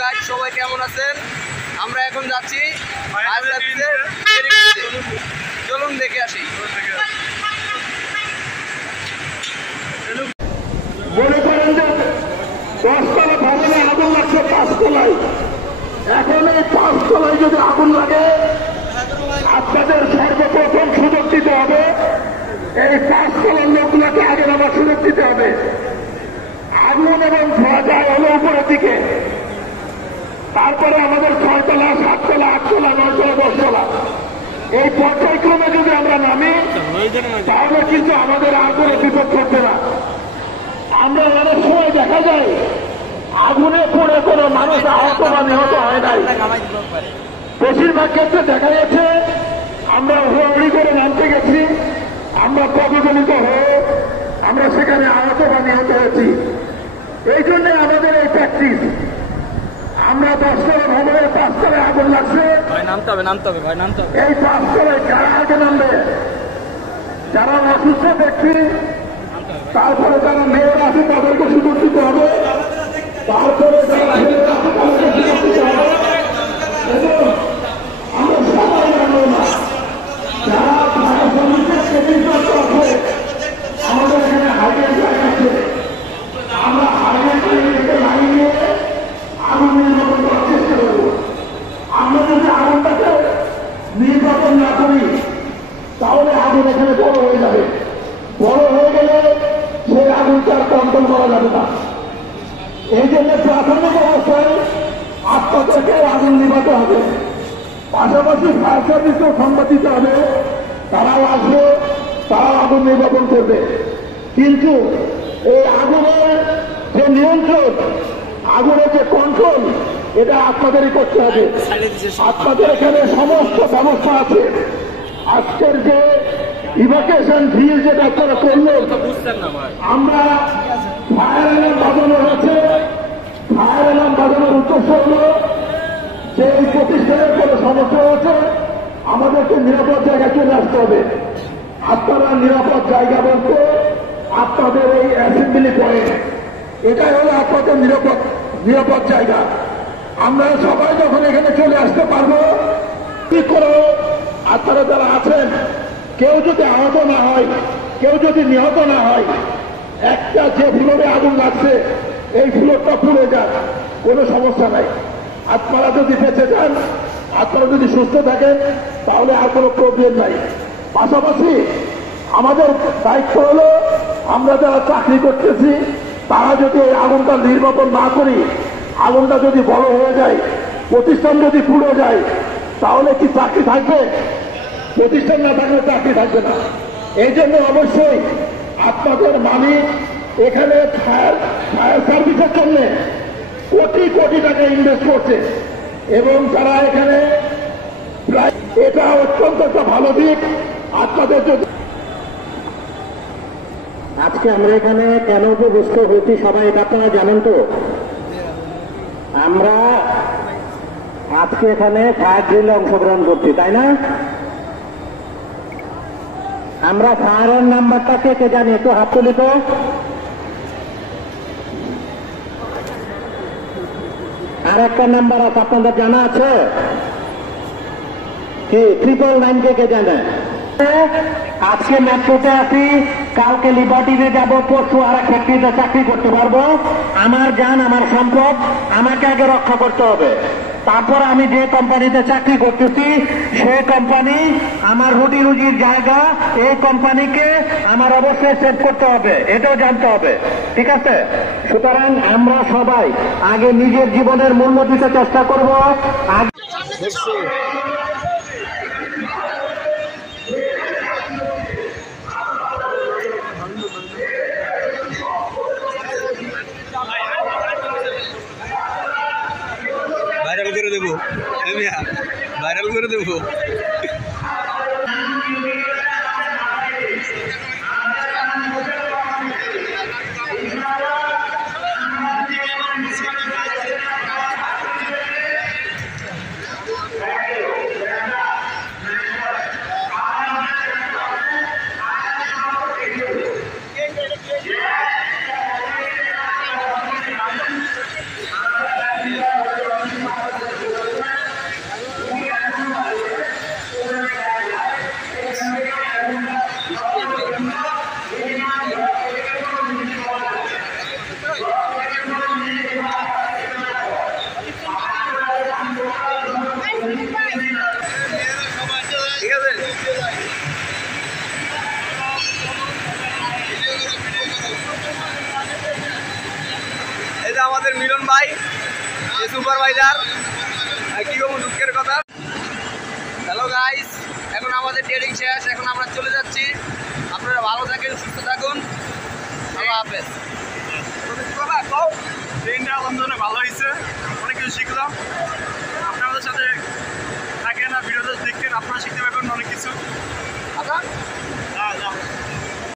Guys, সবাই কেমন আছেন? আমরা এখন যাচ্ছি চলুন দেখে আসি। মনে করেন যে 10তলা ভবনে আগুন লাগছে 5তলায়, এখন এই 5তলায় যদি আগুন লাগে আপনাদের সর্বপ্রথম সুযোগ দিতে হবে, এই 5তলার লোকগুলোকে আগে নামার সুযোগ দিতে হবে। আগুন এবং ধোয়া যায় হলো উপরের দিকে, তারপরে আমাদের 6তলা 7তলা 8তলা 9তলা 10তলা এই পর্যায়ক্রমে যদি আমরা নামি তাহলে কিন্তু আমাদের আর কোনো বিপদ ঘটবে না। আমরা অনেক সময় দেখা যায় আগুনে পড়ে কোনো মানুষ আহত বা নিহত হয় নাই, বেশিরভাগ ক্ষেত্রে দেখা গেছে আমরা হুড়ি করে নামতে গেছি, আমরা পদজনিত হয়ে আমরা সেখানে আহত বা নিহত হয়েছি। এই জন্য আমাদের এই প্র্যাকটিস। আমরা 10তলা ভবনের 5তলায় আগুন লাগছে, এই 5তলায় যারা আগে নামবে, যারা অসুস্থ ব্যক্তি, তারপরে যারা মেয়েরা আছে তাদেরকে সুযোগ দিতে হবে, তারপরে যারা ছেলেরা আছে তাদেরকে সুযোগ দিতে হবে। এবং আমরা সবাই জানবো না যারা আছে আমাদের এখানে হাইড্রেন লাইন আছে, আমরা হাইড্রেন লাইনকে লাগিয়ে আগুন নির্বাপন করার চেষ্টা করব। আমরা যদি আগুনটাকে নির্বাপন না করি তাহলে আগুন এখানে বড় হয়ে যাবে, বড় হয়ে গেলে সেই আগুনটা কন্ট্রোল করা যাবে না। এই জন্য প্রাথমিক অবস্থায় আপনাদেরকে আগুন নিভাতে হবে, পাশাপাশি ফায়ার সার্ভিসকেও সংবাদ দিতে হবে, তারাও আসবে, তারাও আগুন নির্বাপন করবে। কিন্তু এই আগুনের যে নিয়ন্ত্রণ, আগুনের যে কন্ট্রোল, এটা আপনাদেরই করতে হবে। আপনাদের এখানে সমস্ত ব্যবস্থা আছে। আজকের যে ইভাকুয়েশন ড্রিল যেটা আপনারা করলেন, আমরা ফায়ার অ্যালার্ম বাজানো হয়েছে। ফায়ার অ্যালার্ম বাজানোর উদ্দেশ্য হল যে এই প্রতিষ্ঠানের কোনো সমস্যা হয়েছে আমাদেরকে নিরাপদ জায়গায় চলে আসতে হবে। আপনারা নিরাপদ জায়গা বলতে আপনাদের এই অ্যাসেম্বলি পয়েন্ট, এটাই হলো আপনাদের নিরাপদ জায়গা। আমরা সবাই যখন এখানে চলে আসতে পারবো, ঠিক করে আপনারা যারা আছেন কেউ যদি আহত না হয়, কেউ যদি নিহত না হয়, একটা যে ফ্লোরে আগুন লাগছে এই ফ্লোরটা পুড়ে যাক, কোনো সমস্যা নাই। আপনারা যদি বেঁচে যান, আপনারা যদি সুস্থ থাকেন তাহলে আর কোনো প্রবলেম নাই। পাশাপাশি আমাদের দায়িত্ব হলো আমরা যারা চাকরি করতেছি তারা যদি এই আগুনটা নির্বাপন না করি, আগুনটা যদি বড় হয়ে যায়, প্রতিষ্ঠান যদি পুড়ে যায়, তাহলে কি চাকরি থাকবে? প্রতিষ্ঠান না থাকলে চাকরি থাকবে না। এই জন্য অবশ্যই আপনাদের মালিক এখানে ফায়ার সার্ভিসের জন্য কোটি কোটি টাকা ইনভেস্ট করছে এবং তারা এখানে প্রায়, এটা অত্যন্ত একটা ভালো দিক। আপনাদের যদি আজকে আমরা এখানে কেন উপস্থিত হয়েছি সবাই এটা আপনারা জানেন তো। আমরা আজকে এখানে ফায়ার ড্রিলে অংশগ্রহণ করছি, তাই না? আমরা ফায়ারের নাম্বারটা কে জানি, একটু হাত তুলি তো। আর একটা নাম্বার আছে আপনাদের জানা আছে কি? 999 কে জানে? আজকে মেট্রোতে আছি, কালকে লিবার্টিতে যাব, পরশু আর এক ফ্যাক্টরিতে চাকরি করতে পারবো। আমার জান, আমার সম্পদ আমাকে আগে রক্ষা করতে হবে। তারপর আমি যে কোম্পানিতে চাকরি করতেছি সেই কোম্পানি আমার রুটি রুজির জায়গা, এই কোম্পানিকে আমার অবশ্যই সেভ করতে হবে, এটাও জানতে হবে। ঠিক আছে? সুতরাং আমরা সবাই আগে নিজের জীবনের মূল্য দিতে চেষ্টা করবো। ভাইরাল করে দেবো, ভাইরাল করে দেবো। মিলন ভাই এই সুপারভাইজার, কি বলবো দুঃখের কথা। হ্যালো গাইস, এখন আমাদের ট্রেনিং শেষ, এখন আমরা চলে যাচ্ছি। আপনারা ভালো থাকেন, সুস্থ থাকুন।